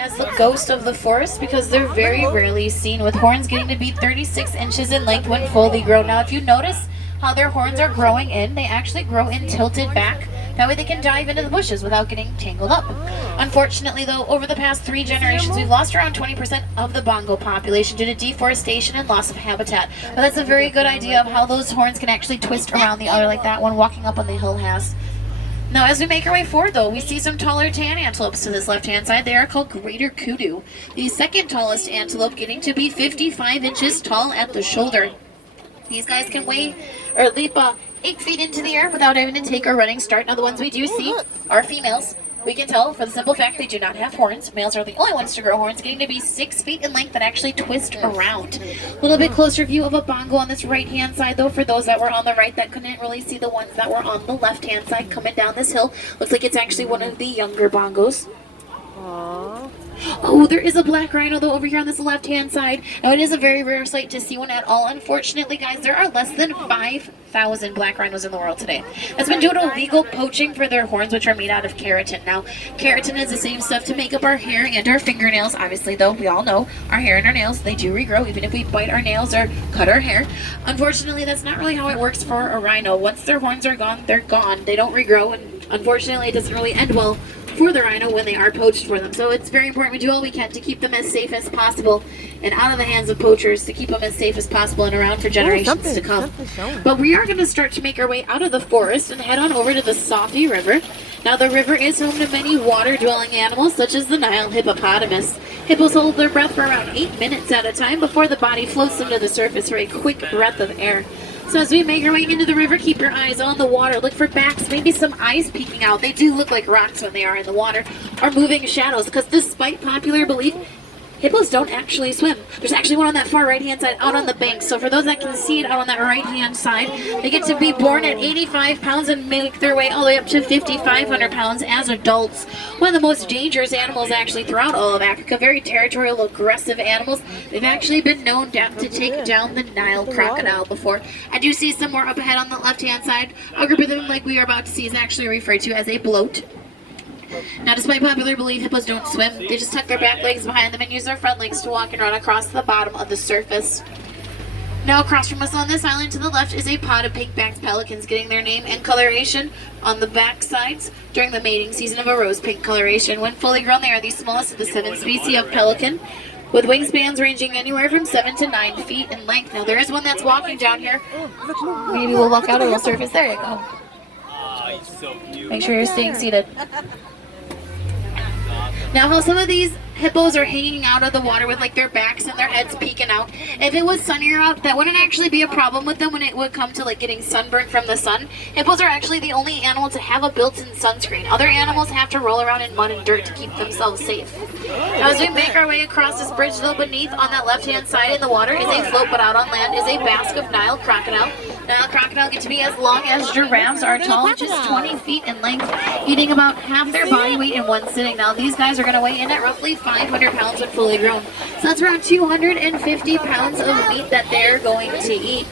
as the ghost of the forest because they're very rarely seen, with horns getting to be 36 inches in length when fully grown. Now, if you notice how their horns are growing in, they actually grow in tilted back. That way they can dive into the bushes without getting tangled up. Unfortunately, though, over the past 3 generations, we've lost around 20% of the bongo population due to deforestation and loss of habitat. But that's a very good idea of how those horns can actually twist around the other like that one walking up on the hill has. Now, as we make our way forward, though, we see some taller tan antelopes to this left-hand side. They are called greater kudu, the second tallest antelope, getting to be 55 inches tall at the shoulder. These guys can weigh or leap 8 feet into the air without having to take a running start. Now, the ones we do see are females. We can tell for the simple fact they do not have horns. Males are the only ones to grow horns, getting to be 6 feet in length that actually twist around. A little bit closer view of a bongo on this right-hand side, though, for those that were on the right that couldn't really see the ones that were on the left-hand side coming down this hill. Looks like it's actually one of the younger bongos. Aww. Oh, there is a black rhino, though, over here on this left-hand side. Now, it is a very rare sight to see one at all. Unfortunately, guys, there are less than 5,000 black rhinos in the world today. That's been due to illegal poaching for their horns, which are made out of keratin. Now, keratin is the same stuff to make up our hair and our fingernails. Obviously, though, we all know our hair and our nails, they do regrow, even if we bite our nails or cut our hair. Unfortunately, that's not really how it works for a rhino. Once their horns are gone, they're gone. They don't regrow, and unfortunately, it doesn't really end well for the rhino when they are poached for them. So it's very important we do all we can to keep them as safe as possible and out of the hands of poachers, to keep them as safe as possible and around for generations to come. But we are going to start to make our way out of the forest and head on over to the Safi River. Now, the river is home to many water-dwelling animals such as the Nile hippopotamus. Hippos hold their breath for around 8 minutes at a time before the body floats them to the surface for a quick breath of air. So as we make our way into the river, keep your eyes on the water. Look for backs, maybe some eyes peeking out. They do look like rocks when they are in the water, or moving shadows, because despite popular belief, hippos don't actually swim. There's actually one on that far right-hand side out on the bank. So for those that can see it out on that right-hand side, they get to be born at 85 pounds and make their way all the way up to 5,500 pounds as adults. One of the most dangerous animals actually throughout all of Africa. Very territorial, aggressive animals. They've actually been known to take down the Nile crocodile before. I do see some more up ahead on the left-hand side. A group of them, like we are about to see, is actually referred to as a bloat. Now, despite popular belief, hippos don't swim. They just tuck their back legs behind them and use their front legs to walk and run across the bottom of the surface. Now, across from us on this island to the left is a pod of pink-backed pelicans, getting their name and coloration on the back sides during the mating season of a rose-pink coloration. When fully grown, they are the smallest of the 7 species of pelican, with wingspans ranging anywhere from 7 to 9 feet in length. Now, there is one that's walking down here. Maybe we'll walk out and we'll surface. There you go. Make sure you're staying seated. Now, how some of these hippos are hanging out of the water with like their backs and their heads peeking out. If it was sunnier out, that wouldn't actually be a problem with them when it would come to like getting sunburned from the sun. Hippos are actually the only animal to have a built-in sunscreen. Other animals have to roll around in mud and dirt to keep themselves safe. Now, as we make our way across this bridge, though, beneath on that left-hand side in the water is a float, but out on land is a basque of Nile crocodile. Nile crocodile get to be as long as giraffes are tall, which is 20 feet in length, eating about half their body weight in one sitting. Now, these guys are going to weigh in at roughly 500 pounds when fully grown. So that's around 250 pounds of meat that they're going to eat,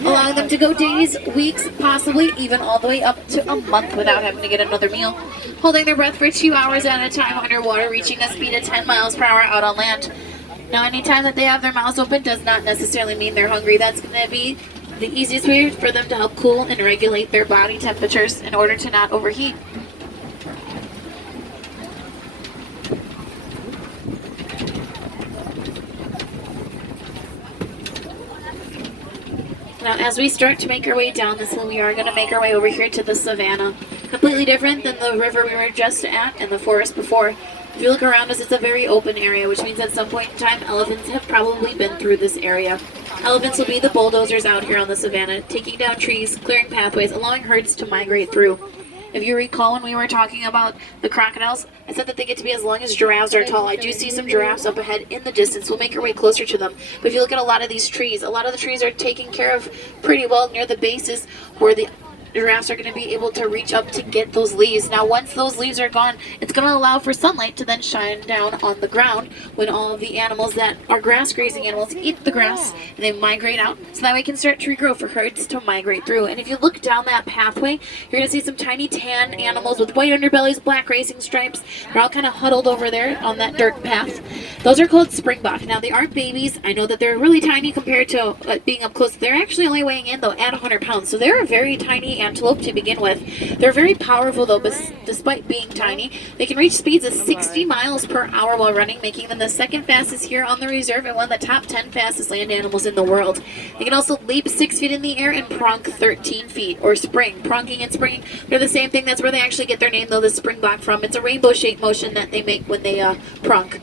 allowing them to go days, weeks, possibly even all the way up to a month without having to get another meal, holding their breath for 2 hours at a time underwater, reaching a speed of 10 miles per hour out on land. Now, anytime that they have their mouths open does not necessarily mean they're hungry. That's going to be the easiest way for them to help cool and regulate their body temperatures in order to not overheat. Now, as we start to make our way down this hill, we are going to make our way over here to the savannah. Completely different than the river we were just at and the forest before. If you look around us, it's a very open area, which means at some point in time, elephants have probably been through this area. Elephants will be the bulldozers out here on the savannah, taking down trees, clearing pathways, allowing herds to migrate through. If you recall when we were talking about the crocodiles, I said that they get to be as long as giraffes are tall. I do see some giraffes up ahead in the distance. We'll make our way closer to them. But if you look at a lot of these trees, a lot of the trees are taken care of pretty well near the bases where the giraffes are going to be able to reach up to get those leaves. Now, once those leaves are gone, it's going to allow for sunlight to then shine down on the ground when all of the animals that are grass grazing animals eat the grass and they migrate out, so that way it can start to regrow for herds to migrate through. And if you look down that pathway, you're going to see some tiny tan animals with white underbellies, black racing stripes. They're all kind of huddled over there on that dirt path. Those are called springbok. Now, they aren't babies. I know that they're really tiny compared to being up close. They're actually only weighing in, though, at 100 pounds. So they're a very tiny antelope to begin with. They're very powerful, though, despite being tiny. They can reach speeds of 60 miles per hour while running, making them the second fastest here on the reserve and one of the top 10 fastest land animals in the world. They can also leap 6 feet in the air and pronk 13 feet, or spring. Pronking and springing, they're the same thing. That's where they actually get their name, though, the springbok from. It's a rainbow-shaped motion that they make when they pronk.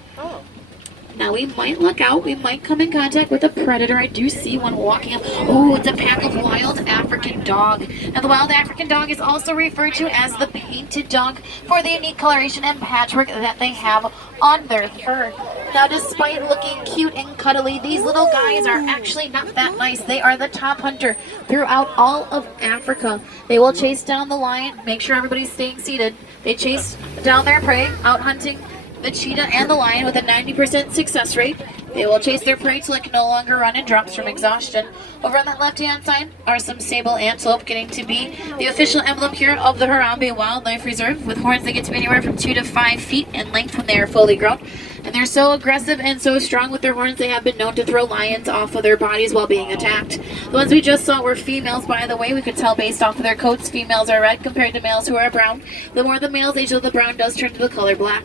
Now, we might look out. We might come in contact with a predator. I do see one walking up. Oh, it's a pack of wild African dog. Now, the wild African dog is also referred to as the painted dog for the unique coloration and patchwork that they have on their fur. Now, despite looking cute and cuddly, these little guys are actually not that nice. They are the top hunter throughout all of Africa. They will chase down the lion, make sure everybody's staying seated. They chase down their prey, out hunting the cheetah and the lion with a 90% success rate. They will chase their prey till it can no longer run and drops from exhaustion. Over on that left-hand side are some sable antelope, getting to be the official emblem here of the Harambe Wildlife Reserve, with horns that get to be anywhere from 2 to 5 feet in length when they are fully grown. And they're so aggressive and so strong with their horns, they have been known to throw lions off of their bodies while being attacked. The ones we just saw were females, by the way. We could tell based off of their coats, females are red compared to males who are brown. The more the males age, the brown does turn to the color black.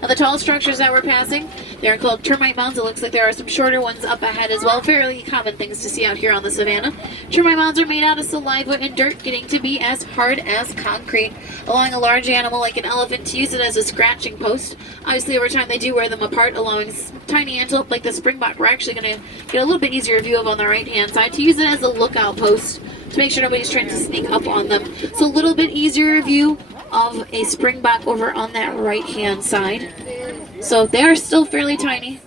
Now, the tall structures that we're passing, they're called termite mounds. It looks like there are some shorter ones up ahead as well. Fairly common things to see out here on the savannah. Termite mounds are made out of saliva and dirt, getting to be as hard as concrete, allowing a large animal like an elephant to use it as a scratching post. Obviously, over time, they do wear them apart, allowing tiny antelope like the springbok, we're actually going to get a little bit easier view of on the right-hand side, to use it as a lookout post to make sure nobody's trying to sneak up on them. So a little bit easier view of a springbok over on that right-hand side. So they are still fairly tiny.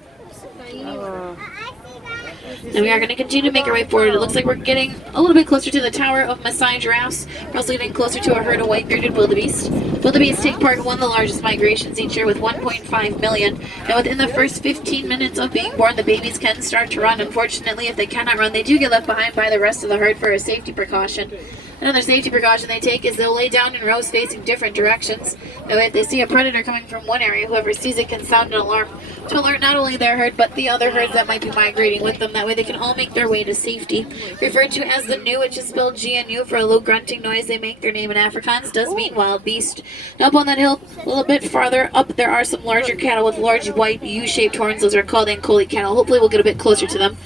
And we are going to continue to make our way forward. It looks like we're getting a little bit closer to the Tower of Maasai giraffes. We're also getting closer to a herd of white-bearded wildebeest. Wildebeest take part in one of the largest migrations each year with 1.5 million. Now, within the first 15 minutes of being born, the babies can start to run. Unfortunately, if they cannot run, they do get left behind by the rest of the herd for a safety precaution. Another safety precaution they take is they'll lay down in rows facing different directions. That way, if they see a predator coming from one area, whoever sees it can sound an alarm to alert not only their herd, but the other herds that might be migrating with them. That way, they can all make their way to safety. Referred to as the gnu, which is spelled GNU for a low grunting noise they make. Their name in Afrikaans does mean wild beast. Now, up on that hill, a little bit farther up, there are some larger cattle with large white U-shaped horns. Those are called Ankoli cattle. Hopefully, we'll get a bit closer to them.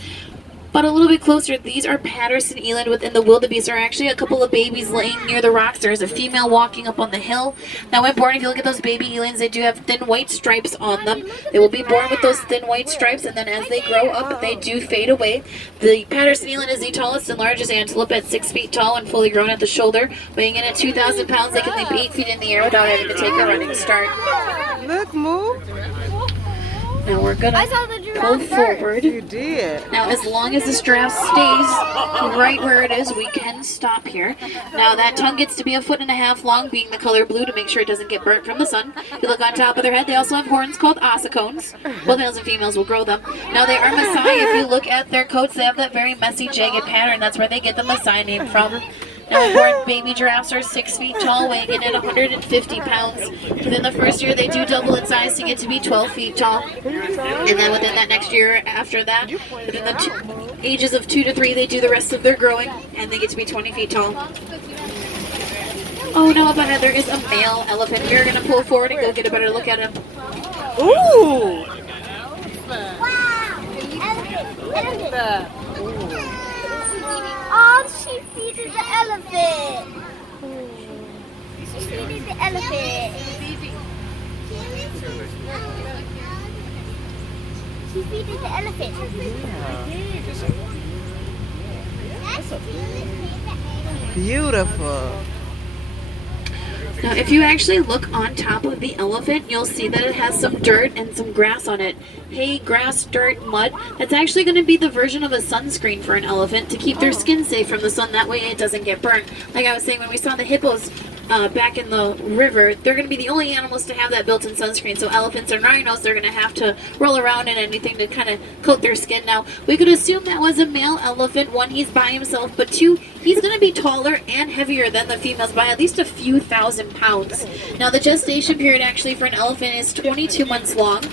But a little bit closer, these are Patterson eland within the wildebeest. There are actually a couple of babies laying near the rocks. There's a female walking up on the hill. Now, when born, if you look at those baby elands, they do have thin white stripes on them. They will be born with those thin white stripes, and then as they grow up, they do fade away. The Patterson eland is the tallest and largest antelope at 6 feet tall and fully grown at the shoulder. Weighing in at 2,000 pounds, they can leap 8 feet in the air without having to take a running start. Look, move. Now we're gonna pull forward. You did. Now, as long as this giraffe stays right where it is, we can stop here. Now, that tongue gets to be 1.5 feet long, being the color blue to make sure it doesn't get burnt from the sun. If you look on top of their head, they also have horns called ossicones. Both males and females will grow them. Now, they are Maasai. If you look at their coats, they have that very messy, jagged pattern. That's where they get the Maasai name from. Now, born baby giraffes are 6 feet tall, weighing in at 150 pounds. Within the first year, they do double in size to get to be 12 feet tall. And then within that next year after that, within the ages of 2 to 3, they do the rest of their growing, and they get to be 20 feet tall. Oh, now up ahead there is a male elephant. We're going to pull forward and go get a better look at him. Ooh! Wow! Elephant! Ooh. Oh, she feeding the elephant. She's feeding the elephant. She's feeding the elephant. Beautiful. Now, if you actually look on top of the elephant, you'll see that it has some dirt and some grass on it. Hay, grass, dirt, mud. That's actually going to be the version of a sunscreen for an elephant to keep their skin safe from the sun. That way it doesn't get burnt. Like I was saying, when we saw the hippos back in the river, they're going to be the only animals to have that built-in sunscreen. So elephants and rhinos, they're going to have to roll around in anything to kind of coat their skin. Now, we could assume that was a male elephant. One, he's by himself, but two, he's going to be taller and heavier than the females by at least a few thousand pounds. Now, the gestation period actually for an elephant is 22 months long.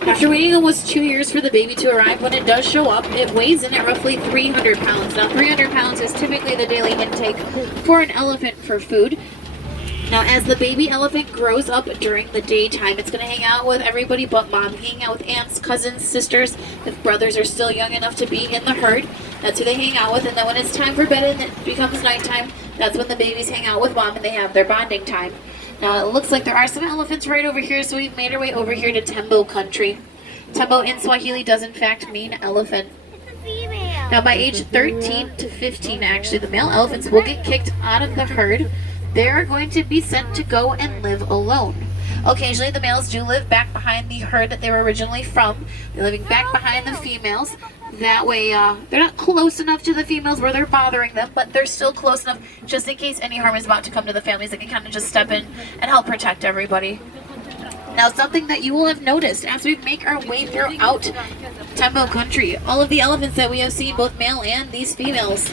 After waiting almost 2 years for the baby to arrive, when it does show up, it weighs in at roughly 300 pounds. Now, 300 pounds is typically the daily intake for an elephant for food. Now, as the baby elephant grows up during the daytime, it's going to hang out with everybody but mom, hang out with aunts, cousins, sisters. If brothers are still young enough to be in the herd, that's who they hang out with. And then when it's time for bed and it becomes nighttime, that's when the babies hang out with mom and they have their bonding time. Now, it looks like there are some elephants right over here, so we've made our way over here to Tembo country. Tembo in Swahili does in fact mean elephant. Now, by age 13 to 15, actually, the male elephants will get kicked out of the herd. They are going to be sent to go and live alone. Occasionally, the males do live back behind the herd that they were originally from. They're living back behind the females. That way, they're not close enough to the females where they're bothering them, but they're still close enough just in case any harm is about to come to the families. They can kind of just step in and help protect everybody. Now, something that you will have noticed as we make our way throughout Tembo country, all of the elephants that we have seen, both male and these females,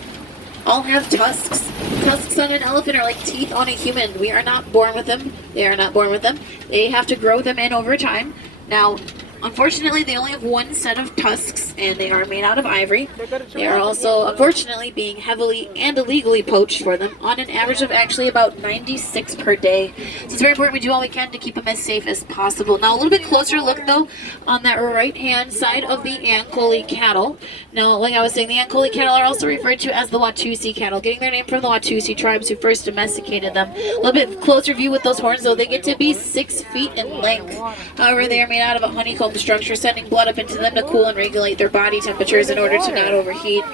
all have tusks. Tusks on an elephant are like teeth on a human. We are not born with them. They are not born with them. They have to grow them in over time. Now, unfortunately, they only have one set of tusks, and they are made out of ivory. They are also, unfortunately, being heavily and illegally poached for them on an average of actually about 96 per day. So it's very important we do all we can to keep them as safe as possible. Now, a little bit closer look, though, on that right-hand side of the Ankole cattle. Now, like I was saying, the Ankole cattle are also referred to as the Watusi cattle, getting their name from the Watusi tribes who first domesticated them. A little bit closer view with those horns, though, they get to be 6 feet in length. However, they are made out of a honeycomb structure, sending blood up into them to cool and regulate their body temperatures in order to not overheat.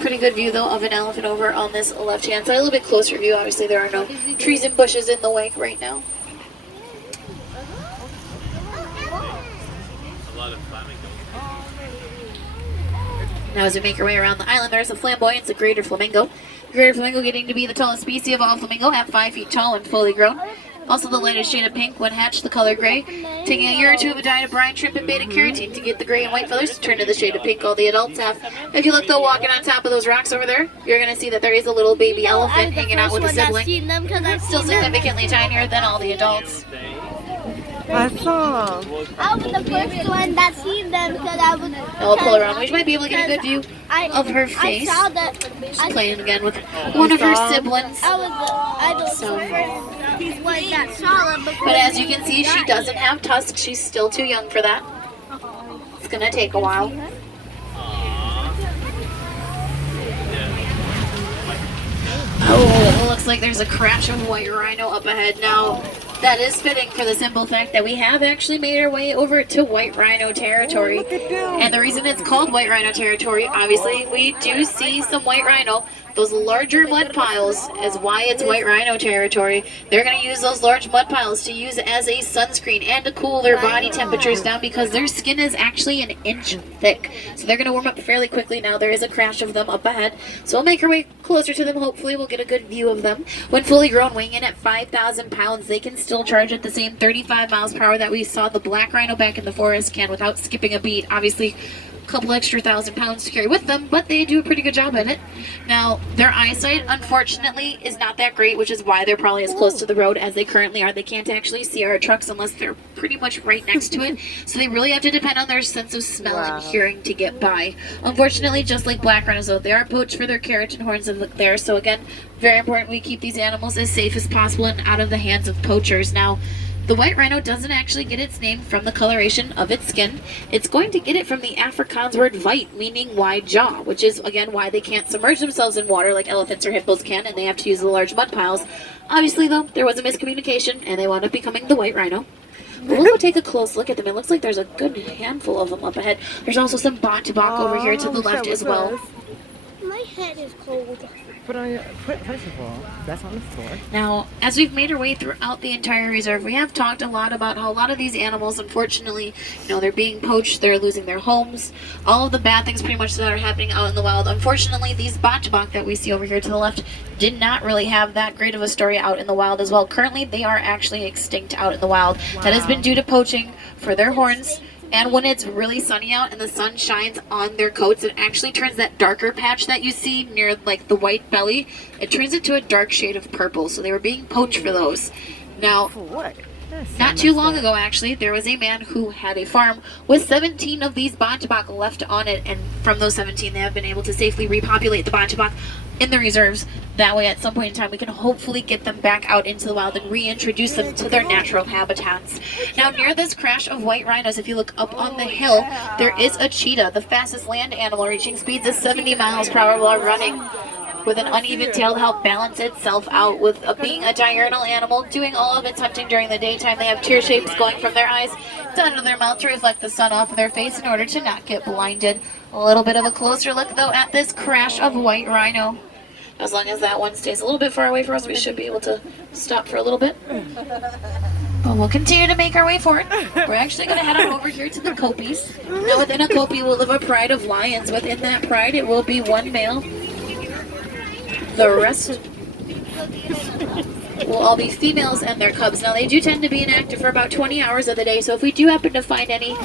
Pretty good view, though, of an elephant over on this left-hand side. A little bit closer view. Obviously, there are no trees and bushes in the way right now. Now, as we make our way around the island, there's a flamboyant, it's a greater flamingo. The greater flamingo getting to be the tallest species of all flamingo at 5 feet tall and fully grown. Also the lightest shade of pink when hatched, the color gray. Taking a year or two of a diet of brine, shrimp, and beta carotene to get the gray and white feathers to turn to the shade of pink all the adults have. If you look, though, walking on top of those rocks over there, you're going to see that there is a little baby elephant hanging out with a sibling. Still significantly tinier than all the adults. I saw. I was the first one that seen them because I was. Now we'll pull around. We might be able to get a good view of her face. I saw that. She's playing again with one of her siblings. I was the first one that saw them. But as you can see, she doesn't have tusks. She's still too young for that. It's going to take a while. Oh, it looks like there's a crash of white rhino up ahead now. That is fitting for the simple fact that we have actually made our way over to white rhino territory. And the reason it's called white rhino territory, obviously, we do see some white rhino. Those larger mud piles is why it's white rhino territory. They're going to use those large mud piles to use as a sunscreen and to cool their body temperatures down because their skin is actually an inch thick. So they're going to warm up fairly quickly. Now there is a crash of them up ahead. So we'll make our way closer to them. Hopefully we'll get a good view of them. When fully grown, weighing in at 5,000 pounds, they can still charge at the same 35 miles per hour that we saw the black rhino back in the forest can without skipping a beat. Obviously, couple extra 1,000 pounds to carry with them, but they do a pretty good job at it. Now, their eyesight, unfortunately, is not that great, which is why they're probably as close to the road as they currently are. They can't actually see our trucks unless they're pretty much right next to it, so they really have to depend on their sense of smell and hearing to get by. Unfortunately, just like black rhinos, though, they are poached for their keratin horns and look there, so again, very important we keep these animals as safe as possible and out of the hands of poachers. Now, the white rhino doesn't actually get its name from the coloration of its skin. It's going to get it from the Afrikaans word vite, meaning wide jaw, which is, again, why they can't submerge themselves in water like elephants or hippos can, and they have to use the large mud piles. Obviously, though, there was a miscommunication, and they wound up becoming the white rhino. But we'll go take a close look at them. It looks like there's a good handful of them up ahead. There's also some Bontebok over here to the left as well. My head is cold. Put on your, first of all, that's on the floor. Now, as we've made our way throughout the entire reserve, we have talked a lot about how a lot of these animals, unfortunately, they're being poached, they're losing their homes, all of the bad things pretty much that are happening out in the wild. Unfortunately, these botchbok that we see over here to the left did not really have that great of a story out in the wild as well. Currently, they are actually extinct out in the wild. Wow. That has been due to poaching for their horns. And when it's really sunny out and the sun shines on their coats, it actually turns that darker patch that you see near like the white belly, it turns it to a dark shade of purple. So they were being poached for those. Now, For what? That's so not too messed long up. ago, actually, there was a man who had a farm with 17 of these botchbok left on it, and from those 17, they have been able to safely repopulate the botchbok in the reserves. That way, at some point in time, we can hopefully get them back out into the wild and reintroduce them to their natural habitats. Now, near this crash of white rhinos, if you look up on the hill, there is a cheetah, the fastest land animal, reaching speeds of 70 miles per hour while running, with an uneven tail to help balance itself out. With being a diurnal animal, doing all of its hunting during the daytime, they have tear shapes going from their eyes down to their mouth to reflect the sun off of their face in order to not get blinded. A little bit of a closer look, though, at this crash of white rhino. As long as that one stays a little bit far away from us, we should be able to stop for a little bit. But we'll continue to make our way forward. We're actually going to head on over here to the Copies. Now, within a Copie will live a pride of lions. Within that pride, it will be one male. The rest will all be females and their cubs. Now, they do tend to be inactive for about 20 hours of the day, so if we do happen to find any,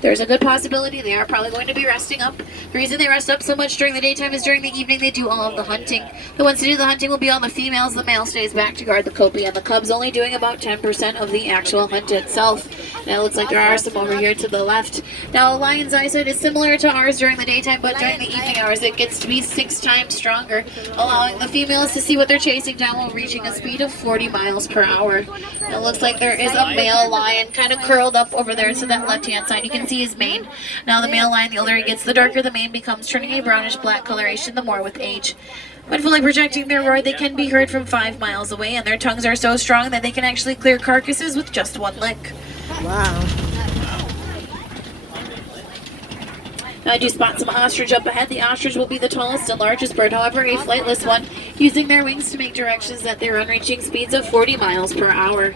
there's a good possibility they are probably going to be resting up. The reason they rest up so much during the daytime is during the evening they do all of the hunting. The ones to do the hunting will be on the females. The male stays back to guard the Copie, and the cubs only doing about 10% of the actual hunt itself. Now, it looks like there are some over here to the left. Now, a lion's eyesight is similar to ours during the daytime, but during the evening hours it gets to be 6 times stronger, allowing the females to see what they're chasing down while reaching a speed of 40 miles per hour. It looks like there is a male lion kind of curled up over there to that left-hand side. You can see his mane. Now, the male lion, the older he gets, the darker the mane becomes, turning a brownish-black coloration the more with age. When fully projecting their roar, they can be heard from 5 miles away, and their tongues are so strong that they can actually clear carcasses with just one lick. Wow. Now, I do spot some ostrich up ahead. The ostrich will be the tallest and largest bird, however, a flightless one, using their wings to make directions that they run, reaching speeds of 40 miles per hour.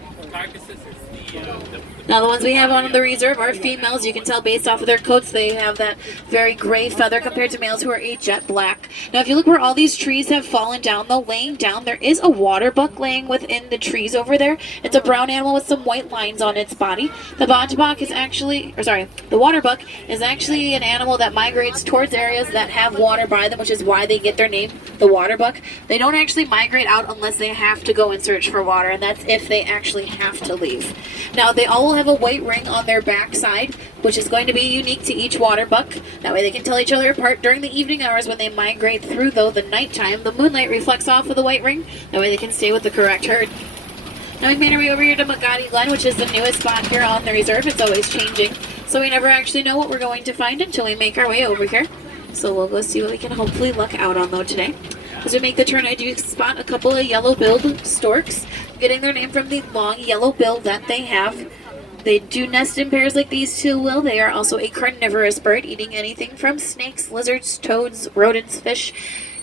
Now, the ones we have on the reserve are females. You can tell based off of their coats, they have that very gray feather compared to males who are a jet black. Now, if you look where all these trees have fallen down, though, laying down, there is a water buck laying within the trees over there. It's a brown animal with some white lines on its body. The botchbok is actually, the water buck is actually an animal that migrates towards areas that have water by them, which is why they get their name, the water buck. They don't actually migrate out unless they have to go and search for water, and that's if they actually have to leave. Now, they all will have a white ring on their backside, which is going to be unique to each water buck. That way they can tell each other apart during the evening hours when they migrate through, though, the nighttime. The moonlight reflects off of the white ring. That way they can stay with the correct herd. Now, we've made our way over here to Magadi Glen, which is the newest spot here on the reserve. It's always changing, so we never actually know what we're going to find until we make our way over here. So we'll go see what we can hopefully luck out on, though, today. As we make the turn, I do spot a couple of yellow-billed storks, getting their name from the long yellow bill that they have. They do nest in pairs like these two will. They are also a carnivorous bird, eating anything from snakes, lizards, toads, rodents, fish,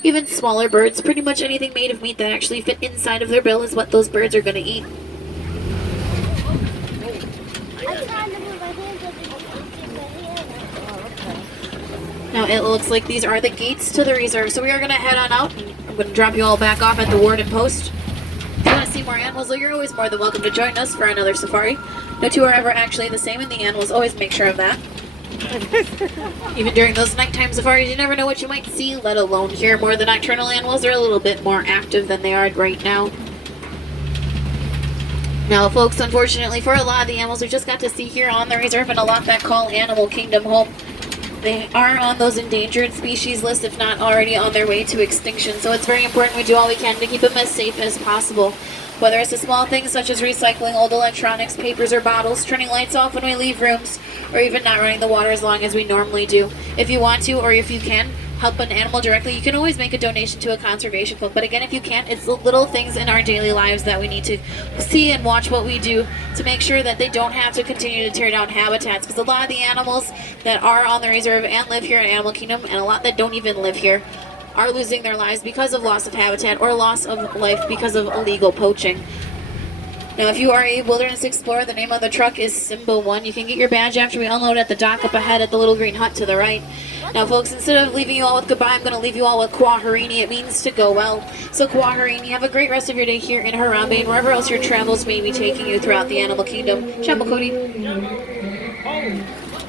even smaller birds. Pretty much anything made of meat that actually fit inside of their bill is what those birds are going to eat. Now, it looks like these are the gates to the reserve, so we are going to head on out. I'm going to drop you all back off at the warden post. If you want to see more animals, though, you're always more than welcome to join us for another safari. No two are ever actually the same, and the animals always make sure of that. Even during those nighttime safaris, you never know what you might see, let alone hear. More of the nocturnal animals are a little bit more active than they are right now. Now, folks, unfortunately, for a lot of the animals we just got to see here on the reserve and a lot that call Animal Kingdom home, they are on those endangered species list, if not already on their way to extinction. So it's very important we do all we can to keep them as safe as possible. Whether it's the small things such as recycling old electronics, papers, or bottles, turning lights off when we leave rooms, or even not running the water as long as we normally do. If you want to, or if you can, help an animal directly, you can always make a donation to a conservation club. But again, if you can't, it's the little things in our daily lives that we need to see and watch what we do to make sure that they don't have to continue to tear down habitats. Because a lot of the animals that are on the reserve and live here in Animal Kingdom, and a lot that don't even live here, are losing their lives because of loss of habitat or loss of life because of illegal poaching. Now, if you are a wilderness explorer, the name of the truck is Simba 1. You can get your badge after we unload at the dock up ahead at the little green hut to the right. Now, folks, instead of leaving you all with goodbye, I'm going to leave you all with Kwaharini. It means to go well. So, Kwaharini, have a great rest of your day here in Harambe and wherever else your travels may be taking you throughout the animal kingdom. Chamakoti.